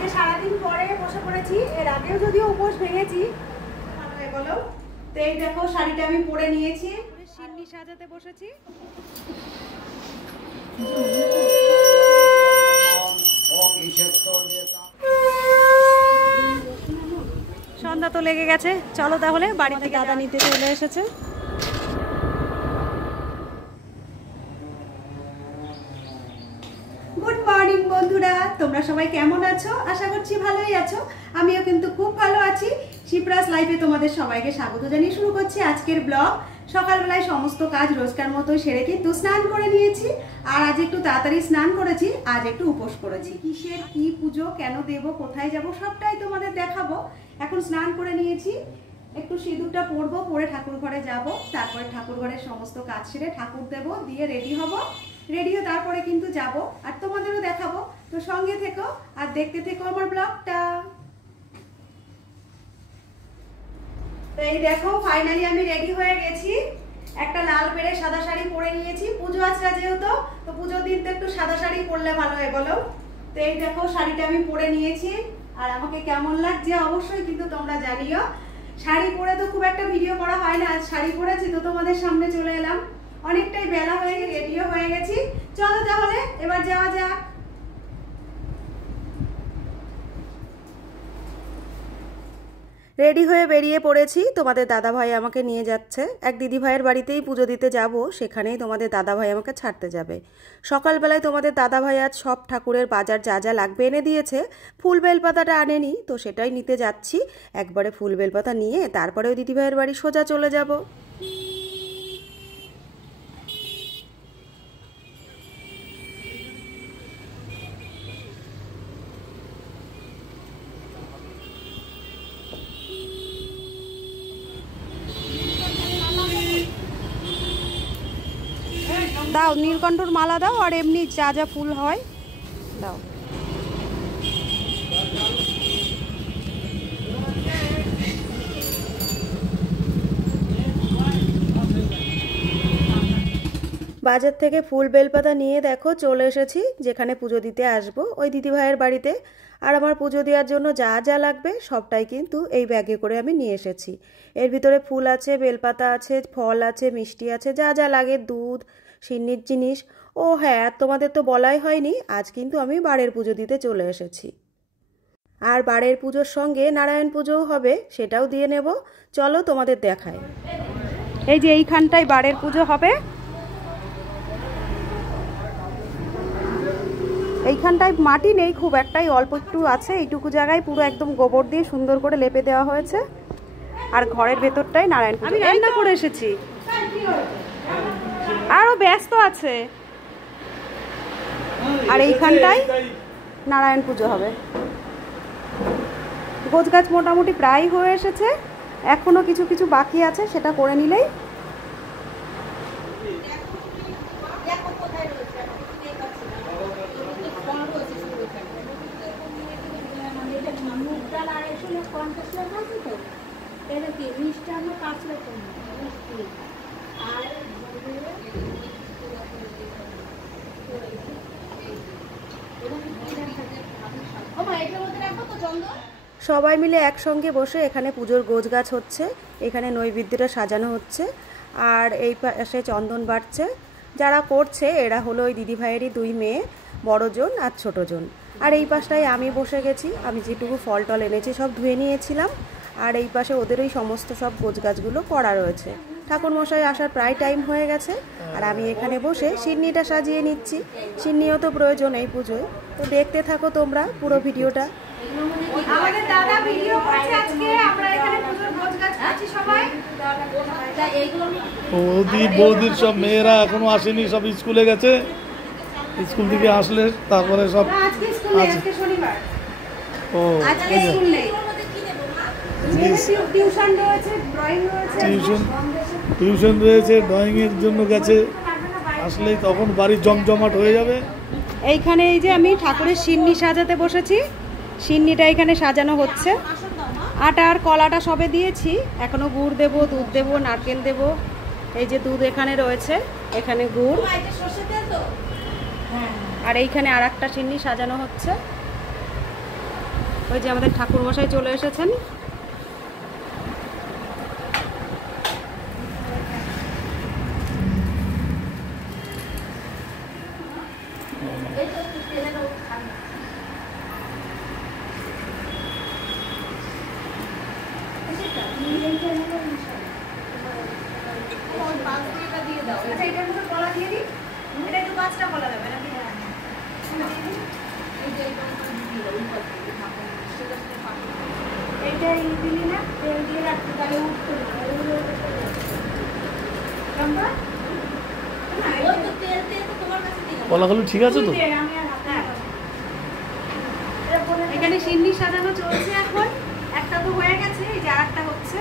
যে সারাদিন পরে বসে পড়েছি, এর আগেও যদিও উপোস ভেঙেছি। বলো তো, এই দেখো শাড়িটা আমি পরে নিয়েছি, সিন্নি সাজাতে বসেছি। সন্ধ্যা তো লেগে গেছে, চলো তাহলে বাড়ি থেকে দাদা নিতে চলে এসেছে। গুড মর্নিং বন্ধুরা, তোমরা সবাই কেমন আছো? আশা করছি ভালোই আছো। আমিও কিন্তু খুব ভালো আছি। শিপ্রাস লাইফে তোমাদের সবাইকে স্বাগত জানিয়ে শুরু করছি আজকের ব্লগ। সকালবেলায় সমস্ত কাজ রোজকার মতো সেরে কিন্তু স্নান করে নিয়েছি, আর আজ একটু তাড়াতাড়ি স্নান করেছি, আজ একটু উপোস করেছি। কিসের কি পুজো, কেন দেব, কোথায় যাব, সবটাই তোমাদের দেখাবো। এখন স্নান করে নিয়েছি, একটু সিঁদুরটা পরবো, পরে ঠাকুর ঘরে যাব, তারপরে ঠাকুর ঘরের সমস্ত কাজ সেরে ঠাকুর দেব, দিয়ে রেডি হব। রেডি হয়ে তারপরে কিন্তু যাব, আর তোমাদেরও দেখাবো। তো সঙ্গে থেকো আর দেখতে থেকো আমার ব্লগটা। তো এই দেখো ফাইনালি আমি রেডি হয়ে গেছি। একটা লাল বেড়ে সাদা শাড়ি পরে নিয়েছি, পুজো আছে যেহেতু, তো পুজোর দিন তো একটু সাদা শাড়ি পরলে ভালো হয় বলো। তো এই দেখো শাড়িটা আমি পরে নিয়েছি, আর আমাকে কেমন লাগছে অবশ্যই কিন্তু তোমরা জানিও। শাড়ি পরে তো খুব একটা ভিডিও করা হয় না, আজ শাড়ি পরেছি তো তোমাদের সামনে চলে এলাম। অনেকটাই বেলা হয়ে গেছে, রেডিও হয়ে গেছি। চলো তাহলে এবার যাওয়া যাক। রেডি হয়ে বেরিয়ে পড়েছি, তোমাদের দাদাভাই আমাকে নিয়ে যাচ্ছে। এক দিদিভাইয়ের বাড়িতেই পুজো দিতে যাব, সেখানেই তোমাদের দাদাভাই আমাকে ছাড়তে যাবে। সকালবেলায় তোমাদের দাদাভাই আজ সব ঠাকুরের বাজার যা যা লাগবে এনে দিয়েছে। ফুল বেলপাতাটা আনেনি, তো সেটাই নিতে যাচ্ছি। একবারে ফুল বেলপাতা নিয়ে তারপরে ওই দিদিভাইয়ের বাড়ি সোজা চলে যাব। দাও নীলকণ্ঠর মালা দাও, আর এমনি যা যা ফুল হয় দাও। বাজার থেকে ফুল বেলপাতা নিয়ে দেখো চলে এসেছি যেখানে পুজো দিতে আসবো, ওই দিদিভাইয়ের বাড়িতে। আর আমার পুজো দেওয়ার জন্য যা যা লাগবে সবটাই কিন্তু এই ব্যাগে করে আমি নিয়ে এসেছি। এর ভিতরে ফুল আছে, বেলপাতা আছে, ফল আছে, মিষ্টি আছে, যা যা লাগে, দুধ, সিন্নির জিনিস। ও হ্যাঁ, তোমাদের তো বলাই হয়নি, আজ কিন্তু আমি বাড়ির পুজো দিতে চলে এসেছি। আর বাড়ির পুজোর সঙ্গে নারায়ণ পুজোও হবে, সেটাও দিয়ে নেব। চলো তোমাদের দেখাই। এই যে এইখানটায় বাড়ির পুজো হবে, এইখানটায় মাটি নেই খুব একটাই, অল্প একটু আছে, এইটুকু জায়গায় পুরো একদম গোবর দিয়ে সুন্দর করে লেপে দেওয়া হয়েছে। আর ঘরের ভেতরটাই নারায়ণ পুজো। আমি রান্না করে এসেছি, আরো ব্যস্ত আছে। আর এইখানটায় নারায়ণ পুজো হবে। গোছগাছ মোটামুটি প্রায় হয়ে এসেছে, এখনো কিছু কিছু বাকি আছে, সেটা করে নিলেই। সবাই মিলে একসঙ্গে বসে এখানে পুজোর গোছগাছ হচ্ছে, এখানে নৈবেদ্যটা সাজানো হচ্ছে, আর এই পাশে চন্দন বাড়ছে। যারা করছে এরা হলো ওই দিদিভাইয়েরই দুই মেয়ে, বড়জন আর ছোটজন। আর এই পাশটায় আমি বসে গেছি, আমি যেটুকু ফল টল এনেছি সব ধুয়ে নিয়েছিলাম। আর এই পাশে ওদের ওই সমস্ত সব গোছগাছগুলো করা রয়েছে। ঠাকুরমশাই আসার প্রায় টাইম হয়ে গেছে, আর আমি এখানে বসে সিন্নিটা সাজিয়ে নিচ্ছি। সিন্নিও তো প্রয়োজন এই পুজোয়, তো দেখতে থাকো তোমরা পুরো ভিডিওটা। আমাদের দাদা ভিডিও করছে আজকে, আমরা এখানে পুজোর গোছগাছ করছি সবাই। বৌদির সব মেয়েরা এখনো আসেনি, সব স্কুলে গেছে। স্কুল থেকে আসলে তারপরে সব। আজকে শনিবার, ও আজকে স্কুল নেই, টিউশন রয়েছে, ড্রয়িং রয়েছে, টিউশন রয়েছে, ড্রয়িং এর জন্য গেছে। আসলেই তখন বাড়ি জমজমাট হয়ে যাবে। এইখানে এই যে আমি ঠাকুরের সিন্নি সাজাতে বসেছি, সিন্নিটা এখানে সাজানো হচ্ছে। আটা আর কলাটা সবে দিয়েছি, এখনো গুড় দেব, দুধ দেব, নারকেল দেব। এই যে দুধ এখানে রয়েছে, এখানে গুড়, আর এইখানে আর একটা সিন্নি সাজানো হচ্ছে। ওই যে আমাদের ঠাকুরমশাই চলে এসেছেন। কলাগুলো ঠিক আছে তো? এখানে সিন্নি সাজানো চলছে এখন, একটা তো হয়ে গেছে, এই যে আরেকটা হচ্ছে।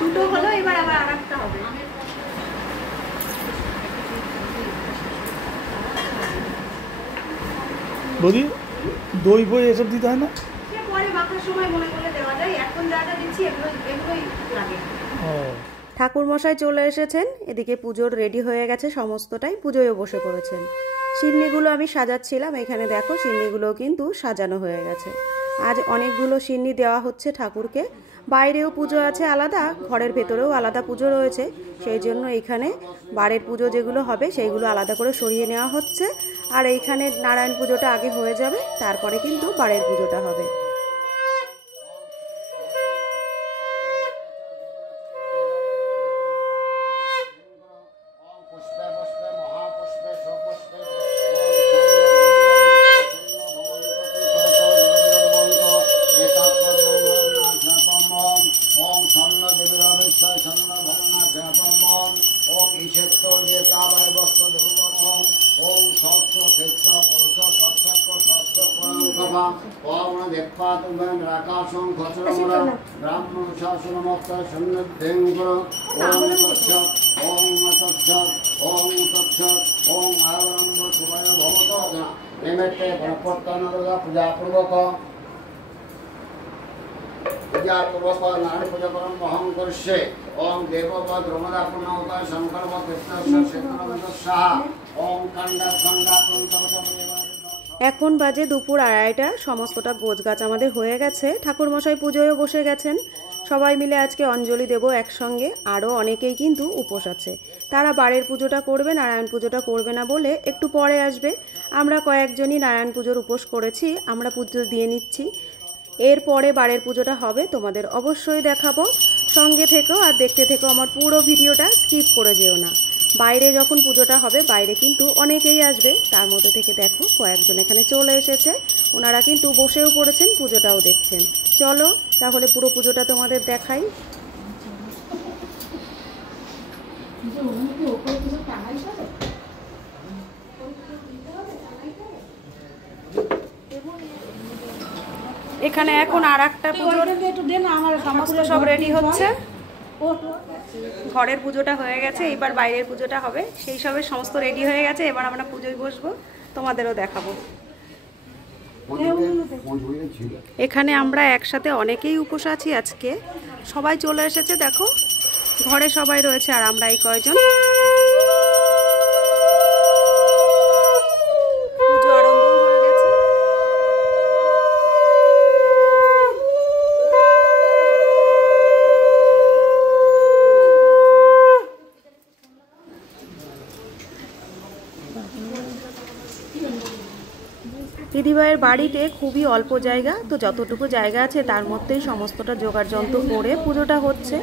দুটো হলো, এবার আবার আরেকটা হবে। বৌদি দই বই এসব দিতে হয় না? পরে মাখার সময় মনে করলে দেওয়া যায়, এখন যা যা দিচ্ছি এগুলোই লাগে। ঠাকুরমশাই চলে এসেছেন, এদিকে পুজোর রেডি হয়ে গেছে সমস্তটাই, পুজোয়ও বসে পড়েছেন। সিন্নিগুলো আমি সাজাচ্ছিলাম, এখানে দেখো সিন্নিগুলোও কিন্তু সাজানো হয়ে গেছে। আজ অনেকগুলো সিন্নি দেওয়া হচ্ছে ঠাকুরকে। বাইরেও পুজো আছে আলাদা, ঘরের ভেতরেও আলাদা পুজো রয়েছে, সেই জন্য এইখানে বাড়ির পুজো যেগুলো হবে সেইগুলো আলাদা করে সরিয়ে নেওয়া হচ্ছে। আর এইখানে নারায়ণ পুজোটা আগে হয়ে যাবে, তারপরে কিন্তু বাড়ির পুজোটা হবে। ब्राह्मण शासन सन्निधिं करो ओम तत्सत् ओम तत्सत् ओम तत्सत् ओम आवरंभ शुभय भवतो निमित्ते गणपतन पूजा पूर्वक नारायण पूजा परम अहं करिष्ये ओम देवपद द्रौमदा पूर्णवता शंकर व कृष्णस्य क्षेत्रवंत साहा ओम खंडा खंडा এখন বাজে দুপুর 2:30টা। সমস্তটা গোছগাছ আমাদের হয়ে গেছে, ঠাকুরমশাই পুজোয়ও বসে গেছেন। সবাই মিলে আজকে অঞ্জলি দেব একসঙ্গে। আরও অনেকেই কিন্তু উপোস আছে, তারা বাড়ির পুজোটা করবে, নারায়ণ পুজোটা করবে না বলে একটু পরে আসবে। আমরা কয়েকজনই নারায়ণ পুজোর উপোস করেছি, আমরা পুজো দিয়ে নিচ্ছি। এরপরে বাড়ির পুজোটা হবে, তোমাদের অবশ্যই দেখাবো। সঙ্গে থেকো আর দেখতে থেকো আমার পুরো ভিডিওটা, স্কিপ করে যেও না। বাইরে যখন পুজোটা হবে বাইরে কিন্তু অনেকেই আসবে, তার মধ্যে থেকে দেখো কয়েকজন এখানে চলে এসেছে, ওনারা কিন্তু বসেও পড়েছেন, পুজোটাও দেখছেন। চলো তাহলে পুরো পুজোটা তোমাদের দেখাই। এখানে এখন আর একটা পুজোর সমস্ত সব রেডি হচ্ছে। ঘরের পুজোটা হয়ে গেছে, এবার বাইরের পুজোটা হবে, সেই সবের সমস্ত রেডি হয়ে গেছে। এবার আমরা পুজোয় বসবো, তোমাদেরও দেখাবো। এখানে আমরা একসাথে অনেকেই উপোস আছি আজকে, সবাই চলে এসেছে, দেখো ঘরে সবাই রয়েছে আর আমরা এই কয়জন। পুজো আরম্ভ হয়ে গেছে। দিদিভাইয়ের বাড়িতে খুবই অল্প জায়গা, তো যতটুকু জায়গা আছে তার মধ্যেই সমস্তটা জোগাড় যন্ত্র করে পুজোটা হচ্ছে।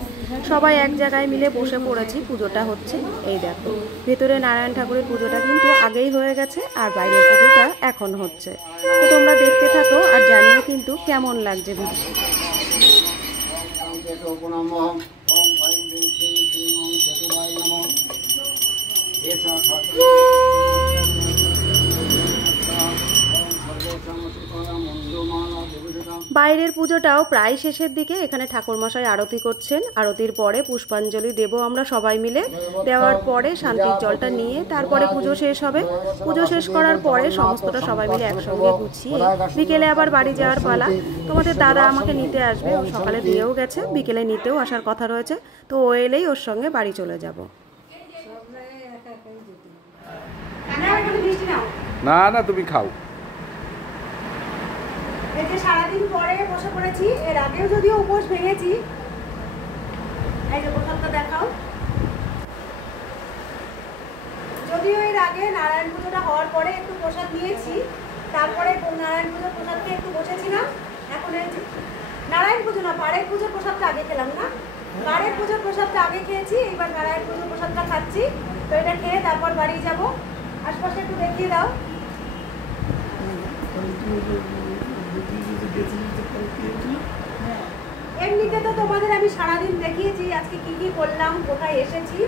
সবাই এক জায়গায় মিলে বসে পড়েছি, পুজোটা হচ্ছে। এই দেখো ভেতরে নারায়ণ ঠাকুরের পুজোটা কিন্তু আগেই হয়ে গেছে, আর বাইরের পুজোটা এখন হচ্ছে। তো তোমরা দেখতে থাকো আর জানিও কিন্তু কেমন লাগছে ভিডিও। বাইরের পুজোটাও প্রায় শেষের দিকে। এখানে ঠাকুরমশাই আরতি করছেন, আরতির পরে পুষ্পাঞ্জলি দেব আমরা সবাই মিলে। দেওয়ার পরে শান্তির জলটা নিয়ে তারপরে পুজো শেষ হবে। পুজো শেষ করার পরে সমস্তটা সবাই মিলে একসঙ্গে গুছিয়ে বিকেলে আবার বাড়ি যাওয়ার পালা। তোমাদের দাদা আমাকে নিতে আসবে, ও সকালে দিয়েও গেছে, বিকেলে নিতেও আসার কথা রয়েছে, তো ও এলেই ওর সঙ্গে বাড়ি চলে যাব। না না তুমি খাও। এই যে সারাদিন পরে বসে পড়েছি, এর আগেও যদিও উপোস ভেঙেছি। এই যে প্রসাদটা দেখাও। যদিও এর আগে নারায়ণ পুজোটা হওয়ার পরে একটু প্রসাদ নিয়েছি, তারপরে নারায়ণ পুজোর প্রসাদটা একটু বসেছিলাম। এখন এই যে নারায়ণ পুজো না, পাড়ের পুজোর প্রসাদটা আগে খেলাম না, পাড়ের পুজোর প্রসাদটা আগে খেয়েছি, এবার নারায়ণ পুজোর প্রসাদটা খাচ্ছি। তো এটা খেয়ে তারপর বাড়ি যাব। আশপাশে একটু দেখিয়ে দাও। এমনিতে তো তোমাদের আমি সারাদিন দেখিয়েছি আজকে কি কি করলাম, কোথায় এসেছি।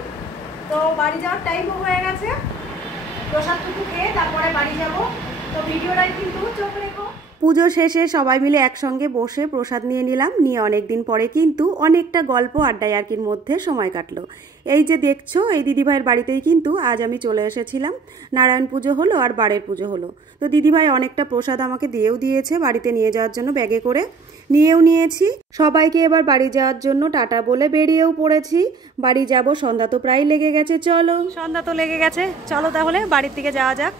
তো বাড়ি যাওয়ার টাইমও হয়ে গেছে, প্রসাদটুকু খেয়ে তারপরে বাড়ি যাব। তো ভিডিওটাই কিন্তু চোখ রেখো। পুজো শেষে সবাই মিলে একসঙ্গে বসে প্রসাদ নিয়ে নিলাম, নিয়ে অনেকদিন পরে কিন্তু অনেকটা গল্প আড্ডায় আরকির মধ্যে সময় কাটলো। এই যে দেখছো, এই দিদিভাইয়ের বাড়িতেই কিন্তু আজ আমি চলে এসেছিলাম। নারায়ণ পুজো হলো আর বাড়ির পুজো হলো। তো দিদিভাই অনেকটা প্রসাদ আমাকে দিয়েও দিয়েছে বাড়িতে নিয়ে যাওয়ার জন্য, ব্যাগে করে নিয়েও নিয়েছি। সবাইকে এবার বাড়ি যাওয়ার জন্য টাটা বলে বেরিয়েও পড়েছি। বাড়ি যাব, সন্ধ্যা তো প্রায় লেগে গেছে। চলো, সন্ধ্যা তো লেগে গেছে, চলো তাহলে বাড়ির দিকে যাওয়া যাক।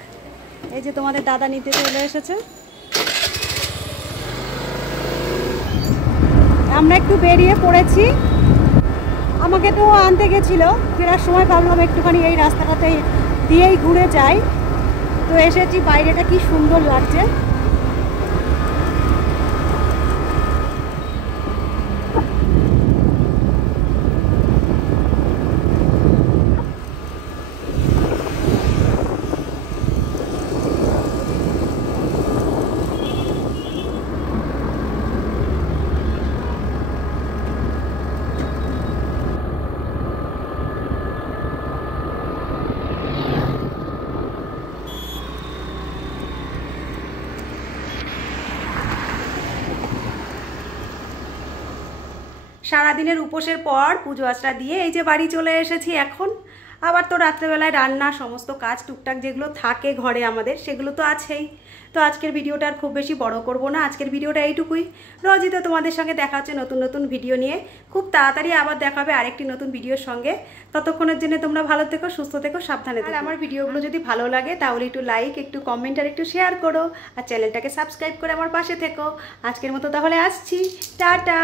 এই যে তোমাদের দাদা নিতে চলে এসেছে। আমরা একটু বেরিয়ে পড়েছি, আমাকে তো আনতে গেছিলো, ফেরার সময় ভাবলাম একটুখানি এই রাস্তাটাতে দিয়েই ঘুরে যাই। তো এসেছি, বাইরেটা কি সুন্দর লাগছে। সারাদিনের উপোসের পর পুজো আচরা দিয়ে এই যে বাড়ি চলে এসেছি। এখন আবার তো রাত্রেবেলায় রান্না, সমস্ত কাজ টুকটাক যেগুলো থাকে ঘরে আমাদের, সেগুলো তো আছেই। তো আজকের ভিডিওটা আর খুব বেশি বড় করব না, আজকের ভিডিওটা এইটুকুই। রোজই তো তোমাদের সঙ্গে দেখা হচ্ছে নতুন নতুন ভিডিও নিয়ে। খুব তাড়াতাড়ি আবার দেখাবে আরেকটি নতুন ভিডিওর সঙ্গে। ততক্ষণের জন্য তোমরা ভালো থেকো, সুস্থ থেকো, সাবধানে থেকো। আর আমার ভিডিওগুলো যদি ভালো লাগে তাহলে একটু লাইক, একটু কমেন্ট আর একটু শেয়ার করো, আর চ্যানেলটাকে সাবস্ক্রাইব করে আমার পাশে থেকো। আজকের মতো তাহলে আসছি, টাটা।